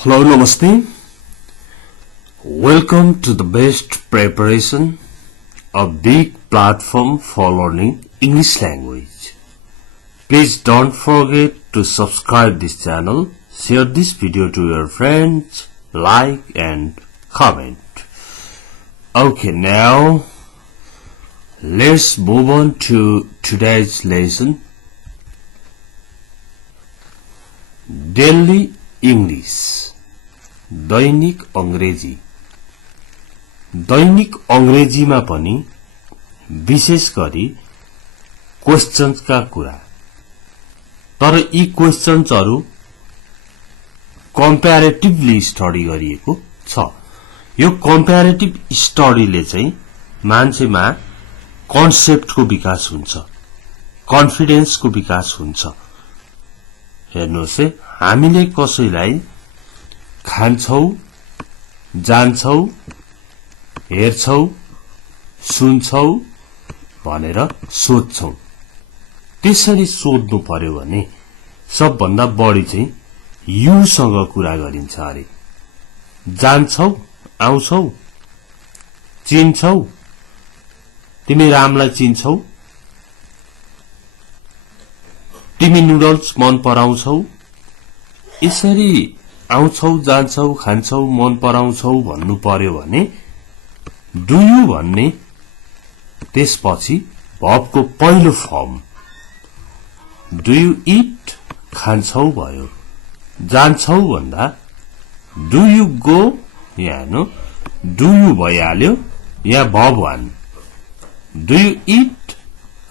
Hello, Namaste. Welcome to the best preparation, a big platform for learning English language. Please don't forget to subscribe this channel, share this video to your friends, like and comment. Okay, now let's move on to today's lesson. Daily English. दैनिक अंग्रेजी. दैनिक अंग्रेजीमा पनि विशेष गरी क्वेशन्सका कुरा. तर यी क्वेशन्सहरु कम्प्यारेटिभली study गरिएको छ. यो कम्प्यारेटिभ स्टडीले चाहिँ मान्छेमा कन्सेप्टको विकास हुन्छ, कन्फिडेन्सको विकास हुन्छ. हेर्नुस् है, हामीले कसैलाई खान्छौ, जान्छौ, हेर्छौ, सुन्छौ भनेर सोध्छौ. त्यसरी सोध्नु पर्यो भने सबभन्दा बढी चाहिँ युसँग कुरा गरिन्छ अरे. जान्छौ, आउँछौ, चिन्छौ, तिमी रामलाई चिन्छौ, तिमी नुडल्स मन पराउँछौ. यसरी आउँछौ, जान्छौ, खान्छौ, मन पराउँछौ भन्नु पर्यो भने डु यु भन्ने त्यसपछि भर्बको पहिलो फर्म. डु यु इट खान्छौ भयो. जान्छौ भन्दा डु यु गो, यहाँ हेर्नु डु यु भइहाल्यो, यहाँ verb one. Do you eat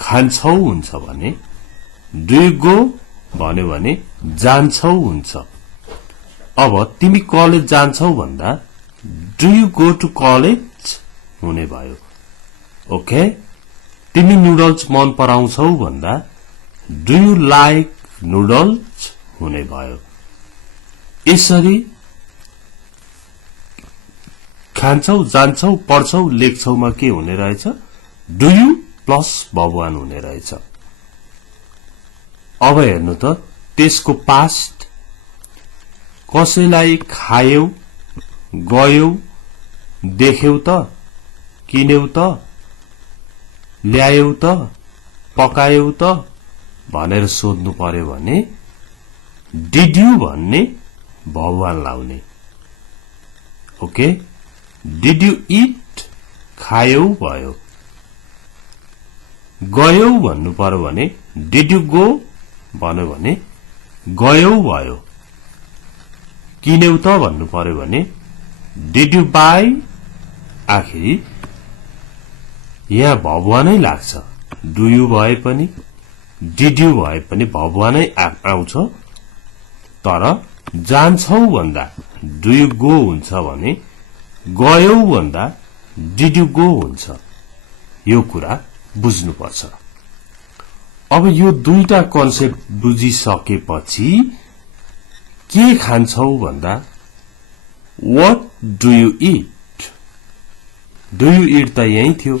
खान्छौ हुन्छ भने डु यु गो भन्यो भने जान्छौ हुन्छ. अब तिमी कलेज जान्छौ भन्दा do you go to college हुने भयो. ओके. तिमी नुडल्स मन पराउँछौ भन्दा डु यु लाइक नुडल्स हुने भयो. यसरी खान्छौ, जान्छौ, पढ्छौ, लेख्छौमा के हुने रहेछ? Do you plus verb one हुने रहेछ. अब हेर्नु त त्यसको पास्ट. कसैलाई खायौ, गयौ, देख्यौ त, किन्यौ त, ल्यायौ त, पकायौ त भनेर सोध्नु पर्यो भने डिड यु भन्ने भर्ब वान लाउने. ओके. डिड यु इट खायौ भयो. गयौ भन्नु पर्यो भने डिड यु गो भन्यो भने गयौ भयो. किन्यौ त भन्नु पर्यो भने डिड यु बाई. आखिरी यहाँ भर्ब वानै लाग्छ. डु यु भए पनि डिड यु भए पनि भर्ब वानै आउँछ. तर जान्छौ भन्दा डु यु गो हुन्छ भने गयौ भन्दा डिड यु गो हुन्छ. यो कुरा बुझ्नुपर्छ. अब यो दुईटा कन्सेप्ट बुझिसकेपछि के खान्छौ भन्दा what do you it. Do you it त यही थियो.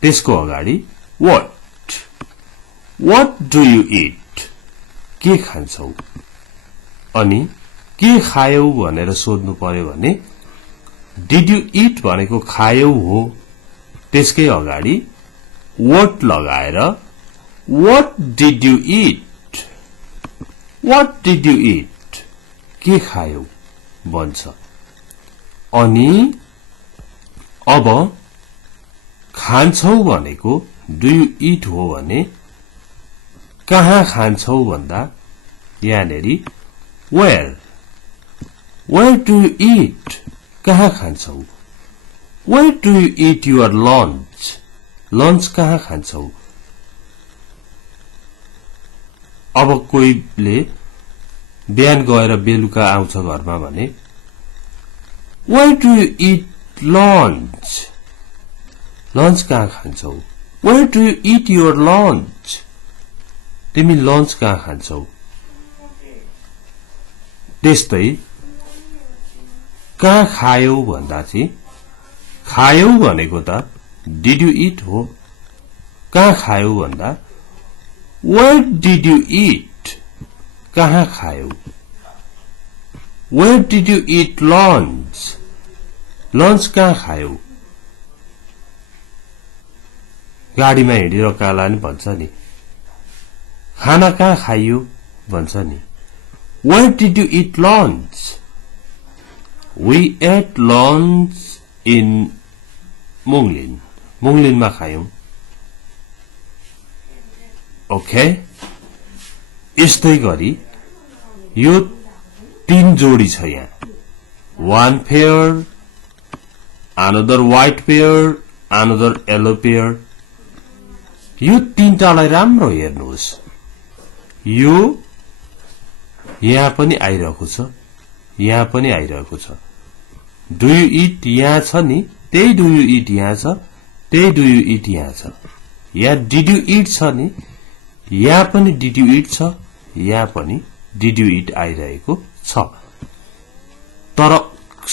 त्यसको अगाडि what. What do you it. के खान्छौ. अनि के खायौ भनेर सोध्नु पर्यो भने डिड यु इट भनेको खायौ हो. त्यसकै अगाडि व्हाट लगाएर what did you it. What did you it. के खायौ भन्छ. अनि अब खान्छौ भनेको डु यु इट हो भने कहाँ खान्छौ भन्दा यहाँनेरि where. Where do you eat. कहाँ खान्छौ. Where do you eat your lunch. Lunch कहाँ खान्छौ. अब कोहीले बिहान गएर बेलुका आउँछ घरमा भने where do you eat lunch. Lunch कहाँ खान्छौ. Where do you eat your lunch. तिमी लन्च कहाँ खान्छौ. त्यस्तै कहाँ खायौ भन्दा चाहिँ खायौ भनेको त डिड यु इट हो. कहाँ खायौ भन्दा वेयर डिड यु इट. कहाँ खायौ. Where did you eat lunch? Lunch कहाँ खायौ? गाडीमा हिँडिरकाला नि भन्छ नि खाना कहाँ खाइयो भन्छ नि Where did you eat lunch? We ate lunch in Munglin. Munglin मा खायौं Okay? यस्तै गरी यो तीन जोडी छ यहाँ One pair, another white pair, another yellow pair. यो तीनटालाई राम्रो हेर्नुहोस् यो यहाँ पनि आइरहेको छ यहाँ पनि आइरहेको छ Do you eat यहाँ छ नि त्यही do you eat यहाँ छ त्यही do you eat यहाँ छ यहाँ did you eat छ नि यहाँ पनि did you eat छ यहाँ पनि did you eat आइरहेको छ तर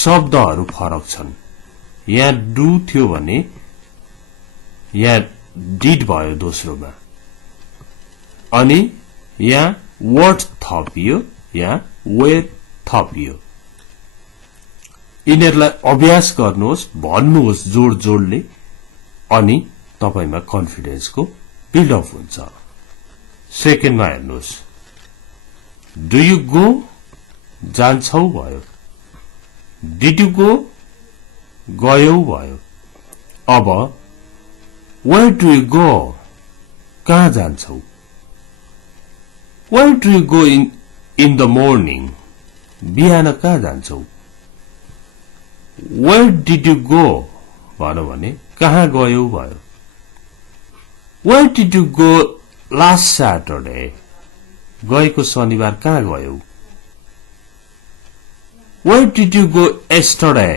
शब्दहरू फरक छन् यहाँ do थियो भने यहाँ did भयो दोस्रोमा अनि यहाँ word थपियो यहाँ were थपियो यिनीहरूलाई अभ्यास गर्नुहोस् भन्नुहोस् जोड जोडले अनि तपाईमा कन्फिडेन्सको बिल्ड अप हुन्छ सेकेन्डमा हेर्नुहोस् डु यु गो जान्छौ भयो डिड यु गो गयौ भयो अब वेयर डु यु गो कहाँ जान्छौ where do you go in the morning बिहान कहाँ जान्छौ वेयर डिड यु गो भनौं भने कहाँ गयौ भयो where did you go last Saturday गएको शनिबार कहाँ गयौ where did you go yesterday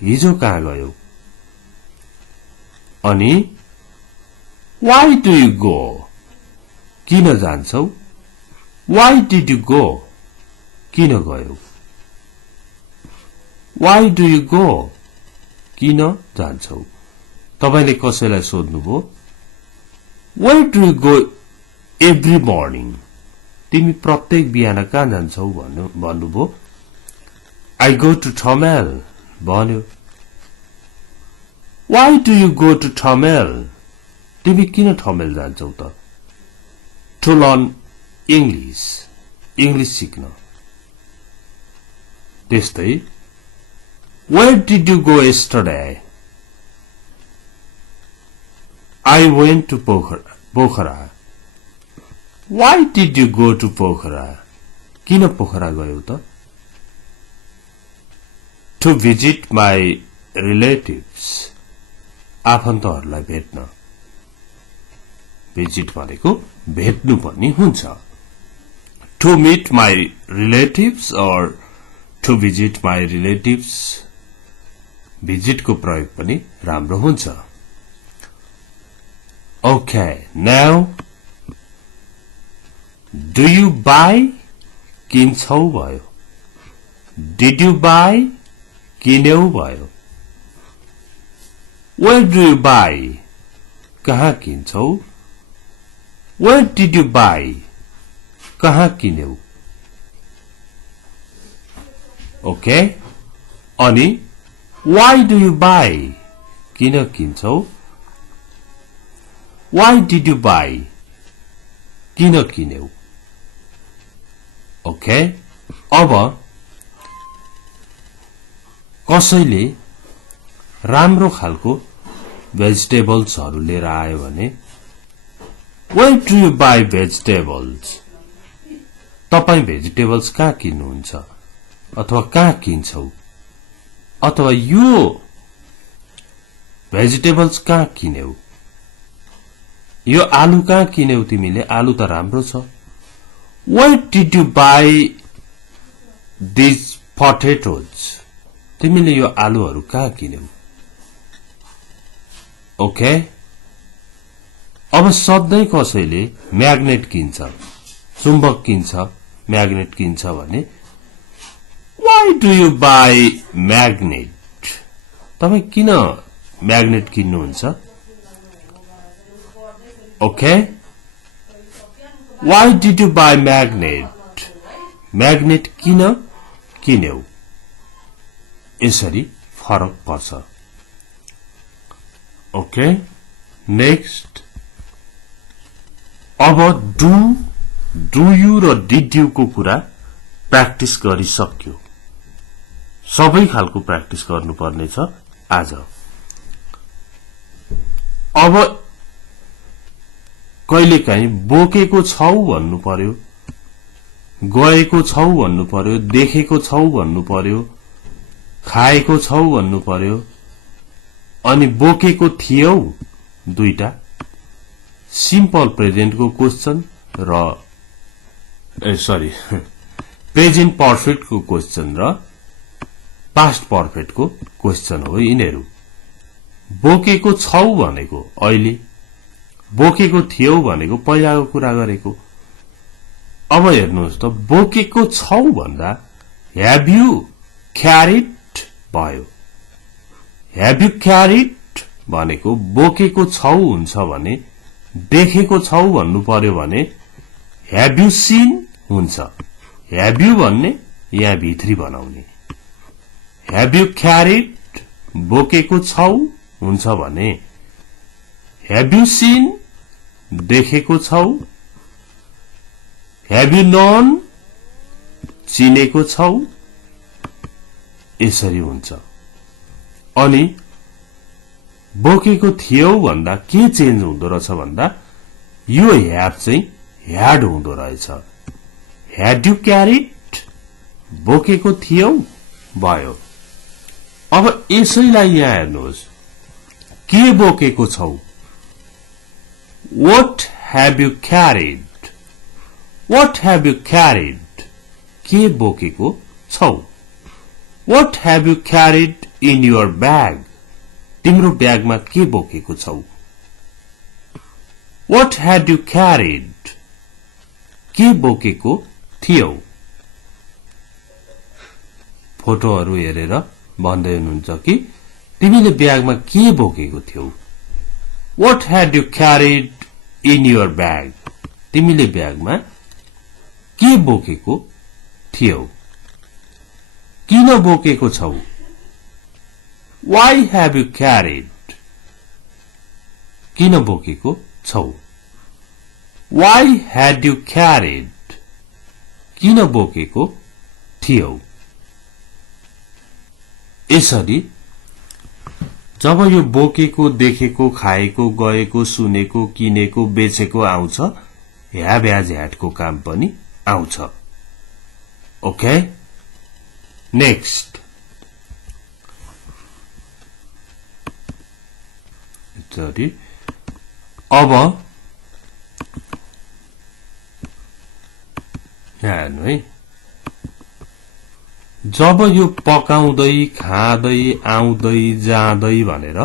हिजो कहाँ गयौ अनि व्हाई डु यु गो किन जान्छौ व्हाई डिड यु गो किन गयौ Why do you go? किन जान्छौ तपाईले कसैलाई सोध्नुभयो Where do you go every morning? तिमी प्रत्येक बिहान कहाँ जान्छौ भन्नुभयो I go to Thomel भन्यो Why do you go to Thomel? तिमी किन ठमेल जान्छौ त To learn English. English सिक्न त्यस्तै Where did you go yesterday? I went to Pokhara. Why did you go to Pokhara? किन पोखरा गयौ त To visit my relatives. आफन्तहरूलाई भेट्न visit भनेको भेट्नु पनि हुन्छ To meet my relatives or to visit my relatives. Visit को प्रयोग पनि राम्रो हुन्छ Okay, now Do you buy? किन्छौ भयो Did you buy? किन्यौ भयो Where do you buy? कहाँ किन्छौ Where did you buy? कहाँ किन्यौ Okay? अनि Why do you buy? किन किन्छौ Why did you buy? किन किन्यौ Okay? अब कसैले राम्रो खालको भेजिटेबल्सहरु लिएर आयो भने Where do you buy vegetables? तपाई भेजिटेबल्स कहाँ किन्नुहुन्छ अथवा कहाँ किन्छौ अथवा यो भेजिटेबल्स कहाँ किन्यौ यो आलु कहाँ किन्यौ तिमीले आलु त राम्रो छ Where did you buy these potatoes? तिमीले यो आलुहरु कहाँ किन्यौ Okay? अब सधैं कसैले म्याग्नेट किन्छ चुम्बक किन्छ म्याग्नेट किन्छ भने Why do you buy magnet? तपाई किन म्याग्नेट किन्नुहुन्छ Okay? Why did you buy magnet? Magnet किन किन्यौ यसरी फरक पर्छ ओके नेक्स्ट अब डु यु र डिड यु को कुरा प्र्याक्टिस गरिसक्यो सबै खालको प्र्याक्टिस गर्नुपर्ने छ आज अब कहिलेकाहीँ बोकेको छौ भन्नु पर्यो गएको छौ भन्नु पर्यो देखेको छौ भन्नु पर्यो खाएको छौ भन्नु पर्यो अनि बोकेको थियौ दुईटा सिम्पल प्रेजेन्टको क्वेशन र प्रेजेन्ट पर्फेक्टको क्वेशन र पास्ट पर्फेक्टको क्वेशन हो यिनीहरू बोकेको छौ भनेको अहिले बोकेको थियौ भनेको पहिलाको कुरा गरेको अब हेर्नुहोस् त बोकेको छौ भन्दा ह्याभ यु क्यारिड भयो ह्याभ यु क्यारिड भनेको बोकेको छौ हुन्छ भने देखेको छौ भन्नु पर्यो भने ह्याभ यु सीन हुन्छ ह्याभ यु भन्ने यहाँ भित्री बनाउने ह्याभ यु क्यारिड बोकेको छौ हुन्छ भने ह्याभ यु सीन देखेको छौ ह्याभ यु नोन चिनेको छौ यसरी हुन्छ अनि बोकेको थियौ भन्दा के चेन्ज हुँदो रहेछ भन्दा यो ह्याभ चाहिँ ह्याड हुँदो रहेछ ह्याड यु क्यारिड बोकेको थियौ भयो अब यसैलाई यहाँ हेर्नुहोस् के बोकेको छौ What have you carried? What have you carried? के बोकेको छौ What have you carried in your bag? तिम्रो ब्यागमा के बोकेको छौ What had you carried? के बोकेको थियौ फोटोहरू हेरेर भन्दै हुनुहुन्छ कि तिमीले ब्यागमा के बोकेको थियौ What had you carried in your bag? तिमीले ब्यागमा के बोकेको थियौ किन बोकेको छौ Why have you carried? किन बोकेको छौ Why had you carried? किन बोकेको थियौ यसरी जब यो बोकेको देखेको खाएको गएको सुनेको किनेको बेचेको आउँछ ह्याभ ह्याज ह्याडको काम पनि आउँछ ओके नेक्स्ट अब हेर्नु है जब यो पकाउँदै खाँदै आउँदै जाँदै भनेर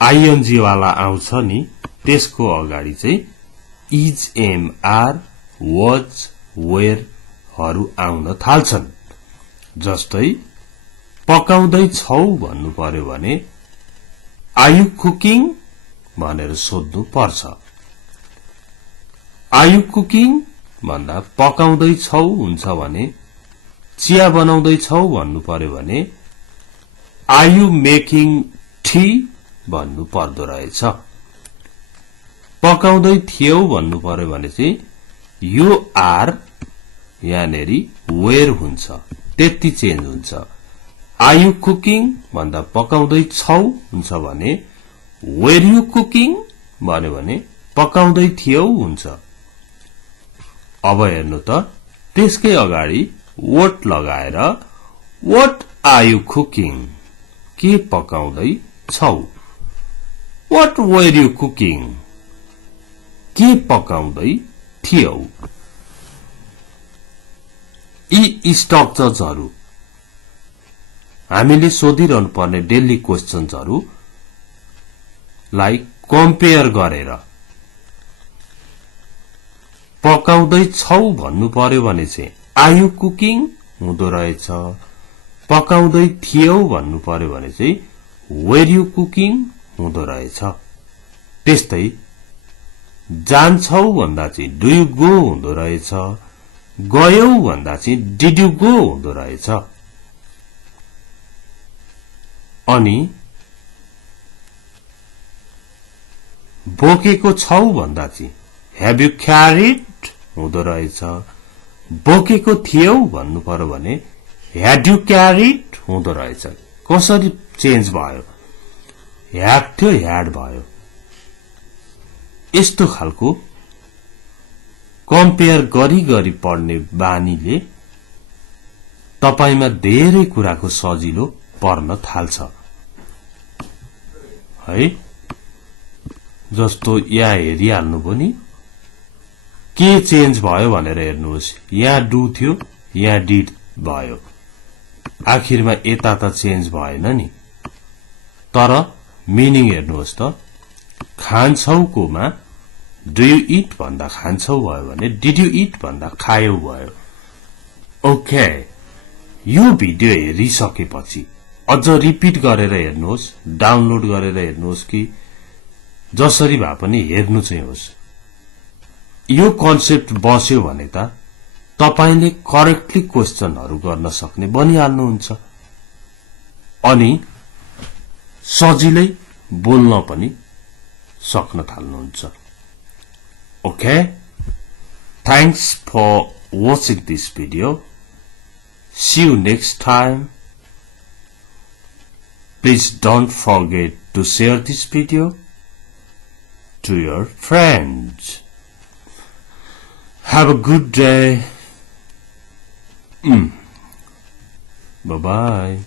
आईएनजी वाला आउँछ नि त्यसको अगाडि चाहिँ is am are was were हरू आउन थाल्छन् जस्तै पकाउँदै छौ भन्नु पर्यो भने आर यु कुकिङ भनेर सोध्नु पर्छ आर यु कुकिङ भन्दा पकाउँदै छौ हुन्छ भने चिया बनाउँदै छौ भन्नु पर्यो भने आर यु मेकिङ टी भन्नु पर्दो रहेछ पकाउँदै थियौ भन्नु पर्यो भने चाहिँ यो आर यहाँनेरि वेयर हुन्छ त्यति चेन्ज हुन्छ आर यु कुकिङ भन्दा पकाउँदै छौ हुन्छ भने वेयर यु कुकिङ भन्यो भने पकाउँदै थियौ हुन्छ अब हेर्नु त त्यसकै अगाडि what लगाएर what are you cooking के पकाउँदै छौ what were you cooking के पकाउँदै थियौ यी स्ट्रक्चर्सहरु हामीले सोधिरहनु पर्ने डेली क्वेशन्सहरुलाई कम्पेयर गरेर पकाउँदै छौ भन्नु पर्यो भने चाहिँ आर यु कुकिङ हुँदो रहेछ पकाउँदै थियौ भन्नु पर्यो भने चाहिँ वेयर यु कुकिङ हुँदो रहेछ त्यस्तै जान्छौ भन्दा चाहिँ डु यु गो हुँदो रहेछ गयौ भन्दा चाहिँ डिड यु गो हुँदो रहेछ। अनि बोकेको छौ भन्दा चाहिँ हेभ यु क्यारिड हुँदो रहेछ। बोकेको थियौ भन्नु पर्यो भने ह्याड यु क्यारिड हुँदो रहेछ। कसरी चेन्ज भयो? ह्याड थियो ह्याड भयो। यस्तो खालको कम्पेयर गरी गरी पढ्ने बानीले तपाईमा धेरै कुराको सजिलो पर्न थाल्छ है। जस्तो यहाँ हेरिहाल्नु पनि के चेन्ज भयो भनेर हेर्नुहोस्। यहाँ डु थियो यहाँ डिड भयो। आखिरमा यता त चेन्ज भएन नि, तर मिनिङ हेर्नुहोस् त। खान्छौकोमा डु यु इट भन्दा खान्छौ भयो भने डिड यु इट भन्दा खायौ भयो। ओके, यो भिडियो हेरिसकेपछि अझ रिपिट गरेर हेर्नुहोस्, डाउनलोड गरेर हेर्नुहोस् कि जसरी भए पनि हेर्नु चाहिँ होस्। यो कन्सेप्ट बस्यो भने त तपाईले करेक्टली क्वेशनहरु गर्न सक्ने बनिहाल्नुहुन्छ अनि सजिलै बोल्न पनि सक्न थाल्नुहुन्छ। Okay, thanks for watching this video. See you next time. Please don't forget to share this video to your friends. Have a good day. Bye-bye.